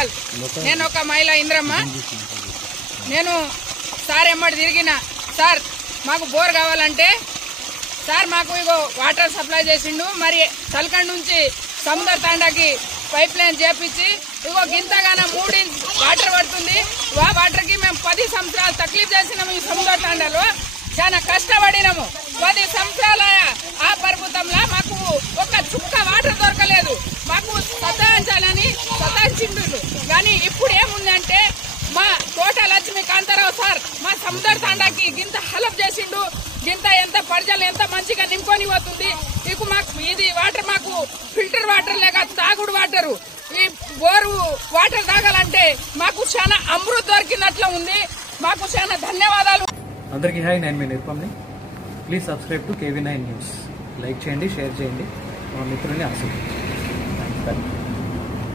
వరంగల్. నేను ఒక మహిళ ఇంద్రమ్మ. నేను సార్ ఎమ్మడి తిరిగిన, సార్ మాకు బోర్ కావాలంటే సార్ మాకు ఇగో వాటర్ సప్లై చేసిండు. మరి తలకండ్ నుంచి సముద్ర తాండాకి పైప్ లైన్ చేపించి ఇగో గింతగాన 3 ఇంచ్ వాటర్ పడుతుంది. ఆ వాటర్ కి మేము 10 సంవత్సరాలు తక్లీఫ్ చేసినాము. ఈ సముద్ర తాండాలో చాలా కష్టపడినాము. 10 సంవత్సరాల ఆ పర్వతంలో మాకు ఒక చుక్క వాటర్ దొరకలేదు. మాకు సతాయించాలని సతాయించిండు. కానీ ఇప్పుడు ఏముందంటే మా తోట లక్ష్మి కాంతారావు సార్ మా సముద్ర తాండాకి గింత హెల్ప్ చేసిండు. గింత ఎంత ప్రజలు ఎంత మంచిగా నింపుకొని పోతుంది. ఇక మాకు ఇది వాటర్ మాకు ఫిల్టర్ వాటర్ లేక తాగుడు వాటరు. ఈ బోరు వాటర్ తాగాలంటే మాకు చాలా అమృత్ దొరికినట్లు ఉంది. మాకు చాలా ధన్యవాదాలు. అందరికీ హాయ్, నేను మీ నిర్పమ్ని. Please subscribe to KV9 news. Like చేయండి, షేర్ చేయండి, మా మిత్రుల్ని ఆశీర్వదించండి. థ్యాంక్స్.